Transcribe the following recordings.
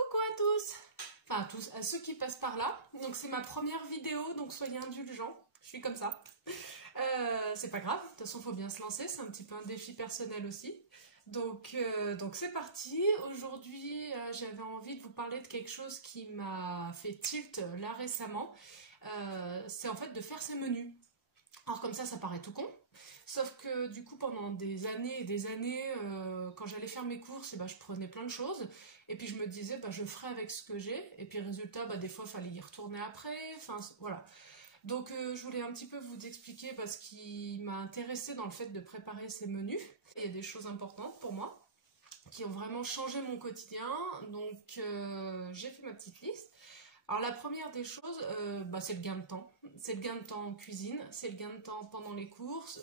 Coucou à tous, enfin à tous, à ceux qui passent par là. Donc c'est ma première vidéo, donc soyez indulgents, je suis comme ça. C'est pas grave, de toute façon faut bien se lancer, c'est un petit peu un défi personnel aussi. Donc c'est parti. Aujourd'hui j'avais envie de vous parler de quelque chose qui m'a fait tilt là récemment. C'est en fait de faire ses menus. Alors comme ça paraît tout con. Sauf que du coup pendant des années et des années, quand j'allais faire mes courses, je prenais plein de choses. Et puis je me disais, je ferai avec ce que j'ai. Et puis résultat, des fois il fallait y retourner après. Enfin voilà. Donc je voulais un petit peu vous expliquer ce qui m'a intéressée dans le fait de préparer ces menus. Il y a des choses importantes pour moi qui ont vraiment changé mon quotidien. Donc j'ai fait ma petite liste. Alors la première des choses, c'est le gain de temps. C'est le gain de temps en cuisine, c'est le gain de temps pendant les courses.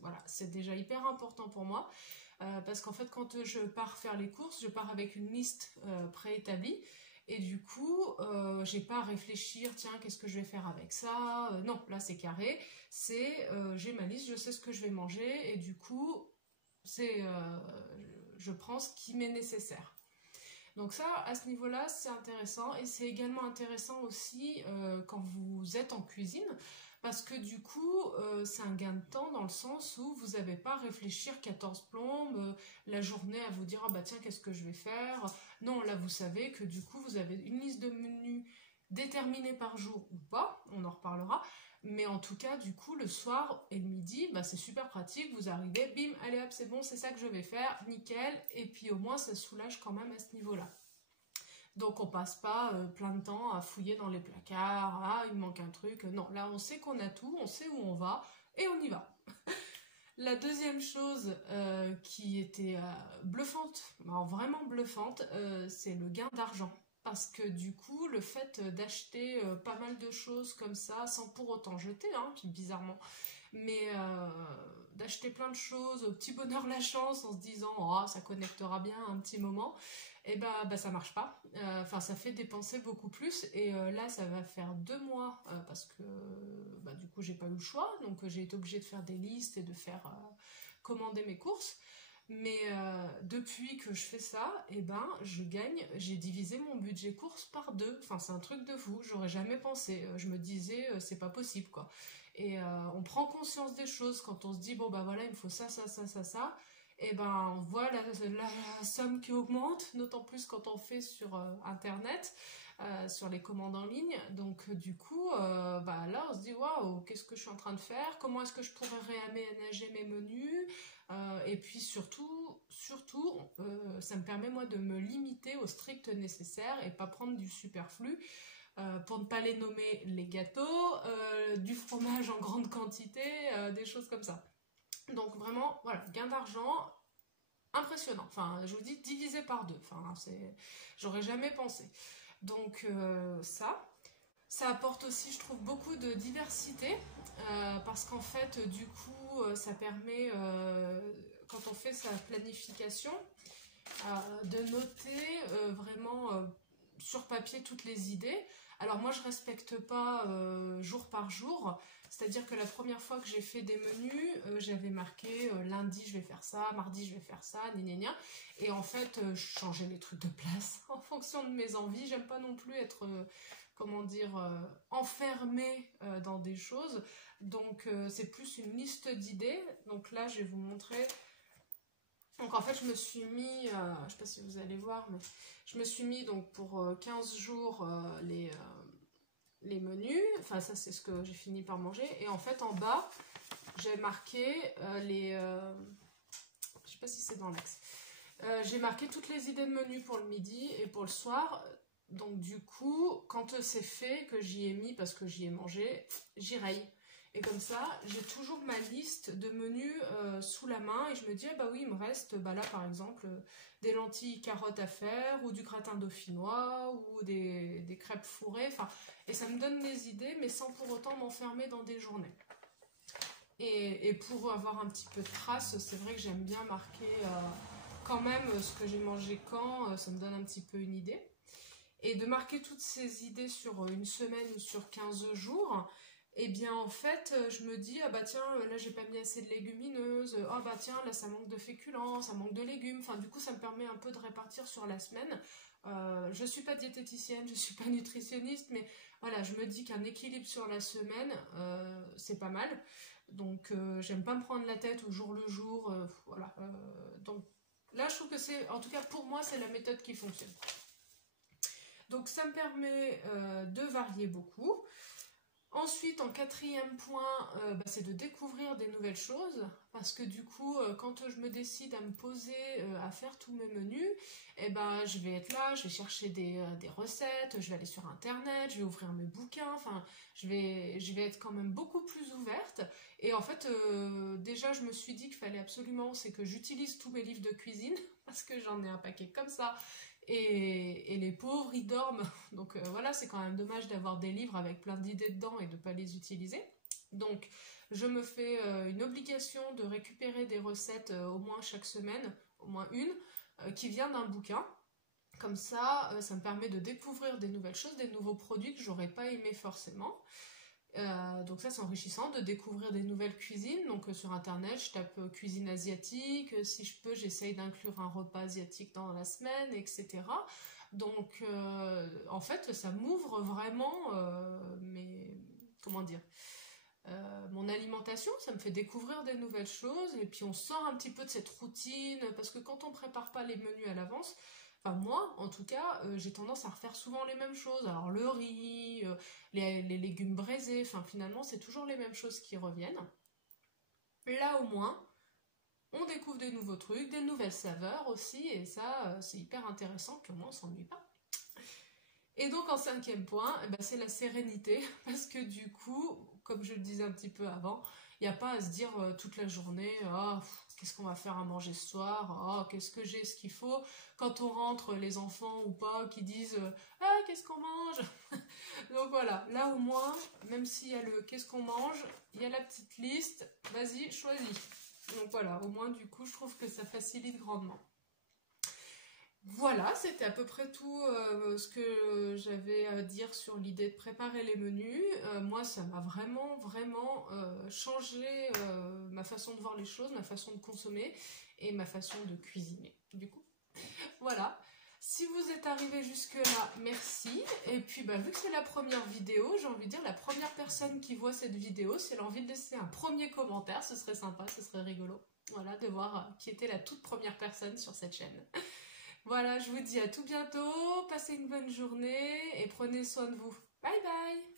Voilà, c'est déjà hyper important pour moi. Parce qu'en fait, quand je pars faire les courses, je pars avec une liste préétablie. Et du coup, j'ai pas à réfléchir, tiens, qu'est-ce que je vais faire avec ça? Non, là c'est carré. J'ai ma liste, je sais ce que je vais manger. Et du coup, je prends ce qui m'est nécessaire. Donc ça, à ce niveau-là, c'est intéressant. Et c'est également intéressant aussi quand vous êtes en cuisine, parce que du coup, c'est un gain de temps dans le sens où vous n'avez pas à réfléchir 14 plombes, la journée à vous dire « Ah bah tiens, qu'est-ce que je vais faire ?» Non, là, vous savez que du coup, vous avez une liste de menus déterminée par jour ou pas, on en reparlera. Mais en tout cas, du coup, le soir et le midi, c'est super pratique. Vous arrivez, bim, allez hop, c'est bon, c'est ça que je vais faire, nickel. Et puis au moins, ça soulage quand même à ce niveau-là. Donc on passe pas plein de temps à fouiller dans les placards, ah, il me manque un truc. Non, là, on sait qu'on a tout, on sait où on va, et on y va. La deuxième chose qui était bluffante, vraiment bluffante, c'est le gain d'argent. Parce que du coup, le fait d'acheter pas mal de choses comme ça, sans pour autant jeter, bizarrement, mais d'acheter plein de choses au petit bonheur la chance, en se disant « Oh, ça connectera bien un petit moment », et ça marche pas. Enfin, ça fait dépenser beaucoup plus, et là, ça va faire 2 mois, parce que du coup, j'ai pas eu le choix, donc j'ai été obligée de faire des listes et de faire commander mes courses. Mais depuis que je fais ça, j'ai divisé mon budget course par 2. Enfin, c'est un truc de fou, j'aurais jamais pensé. Je me disais, c'est pas possible, quoi. Et on prend conscience des choses quand on se dit, bon, voilà, il me faut ça, ça, ça, ça, ça. Et on voit la somme qui augmente, d'autant plus quand on fait sur Internet, sur les commandes en ligne. Donc, du coup, là, on se dit, waouh, qu'est-ce que je suis en train de faire? Comment est-ce que je pourrais réaménager mes menus? Et puis surtout, ça me permet moi de me limiter au strict nécessaire et pas prendre du superflu, pour ne pas les nommer les gâteaux, du fromage en grande quantité, des choses comme ça. Donc vraiment, voilà, gain d'argent impressionnant. Enfin, je vous dis divisé par 2. Enfin, j'aurais jamais pensé. Donc ça apporte aussi, je trouve, beaucoup de diversité, parce qu'en fait, du coup, ça permet, quand on fait sa planification, de noter vraiment sur papier toutes les idées. Alors moi, je respecte pas jour par jour, c'est-à-dire que la première fois que j'ai fait des menus, j'avais marqué lundi je vais faire ça, mardi je vais faire ça, gna. Et en fait, je changeais les trucs de place en fonction de mes envies. J'aime pas non plus être enfermée dans des choses. Donc c'est plus une liste d'idées. Donc là, je vais vous montrer. Donc en fait, je me suis mis, je sais pas si vous allez voir, mais je me suis mis donc pour 15 jours les menus. Enfin, ça c'est ce que j'ai fini par manger. Et en fait, en bas, j'ai marqué je sais pas si c'est dans l'axe. J'ai marqué toutes les idées de menus pour le midi et pour le soir. Donc du coup, quand c'est fait, que j'y ai mis parce que j'y ai mangé, j'y raye. Et comme ça, j'ai toujours ma liste de menus sous la main et je me dis, oui, il me reste là par exemple des lentilles carottes à faire, ou du gratin dauphinois, ou des crêpes fourrées, et ça me donne des idées, mais sans pour autant m'enfermer dans des journées. Et pour avoir un petit peu de trace, c'est vrai que j'aime bien marquer quand même ce que j'ai mangé quand, ça me donne un petit peu une idée. Et de marquer toutes ces idées sur une semaine ou sur 15 jours, en fait, je me dis, tiens, là j'ai pas mis assez de légumineuses, tiens, là ça manque de féculents, ça manque de légumes. Enfin, du coup, ça me permet un peu de répartir sur la semaine Je suis pas diététicienne, je suis pas nutritionniste, mais voilà, je me dis qu'un équilibre sur la semaine, c'est pas mal. Donc j'aime pas me prendre la tête au jour le jour, voilà. Donc là, je trouve que c'est, en tout cas pour moi, c'est la méthode qui fonctionne. Donc ça me permet de varier beaucoup. Ensuite, en quatrième point, c'est de découvrir des nouvelles choses, parce que du coup, quand je me décide à me poser, à faire tous mes menus, je vais être là, je vais chercher des recettes, je vais aller sur internet, je vais ouvrir mes bouquins, enfin, je vais être quand même beaucoup plus ouverte. Et en fait, déjà, je me suis dit qu'il fallait absolument, c'est que j'utilise tous mes livres de cuisine, parce que j'en ai un paquet comme ça. Et les pauvres, ils dorment. Donc voilà, c'est quand même dommage d'avoir des livres avec plein d'idées dedans et de ne pas les utiliser. Donc je me fais une obligation de récupérer des recettes au moins chaque semaine, au moins une, qui vient d'un bouquin. Comme ça, ça me permet de découvrir des nouvelles choses, des nouveaux produits que j'aurais pas aimé forcément. Donc ça c'est enrichissant de découvrir des nouvelles cuisines. Donc sur internet je tape cuisine asiatique, si je peux j'essaye d'inclure un repas asiatique dans la semaine, etc. Donc en fait ça m'ouvre vraiment comment dire, mon alimentation, ça me fait découvrir des nouvelles choses et puis on sort un petit peu de cette routine parce que quand on prépare pas les menus à l'avance, enfin moi en tout cas, j'ai tendance à refaire souvent les mêmes choses. Alors le riz, les légumes braisés, enfin finalement c'est toujours les mêmes choses qui reviennent. Là au moins, on découvre des nouveaux trucs, des nouvelles saveurs aussi et ça c'est hyper intéressant, puis au moins on s'ennuie pas. Et donc en cinquième point, c'est la sérénité, parce que du coup, comme je le disais un petit peu avant, il n'y a pas à se dire toute la journée qu'est-ce qu'on va faire à manger ce soir, qu'est-ce que j'ai, ce qu'il faut. Quand on rentre, les enfants ou pas, qui disent qu'est-ce qu'on mange. Donc voilà, là au moins, même s'il y a le qu'est-ce qu'on mange, il y a la petite liste, vas-y, choisis. Donc voilà, au moins du coup, je trouve que ça facilite grandement. Voilà, c'était à peu près tout ce que j'avais à dire sur l'idée de préparer les menus. Moi, ça m'a vraiment changé ma façon de voir les choses, ma façon de consommer et ma façon de cuisiner. Du coup, voilà. Si vous êtes arrivé jusque-là, merci. Et puis, vu que c'est la première vidéo, j'ai envie de dire, la première personne qui voit cette vidéo, si elle a envie de laisser un premier commentaire, ce serait sympa, ce serait rigolo. Voilà, de voir qui était la toute première personne sur cette chaîne. Voilà, je vous dis à tout bientôt, passez une bonne journée et prenez soin de vous. Bye bye!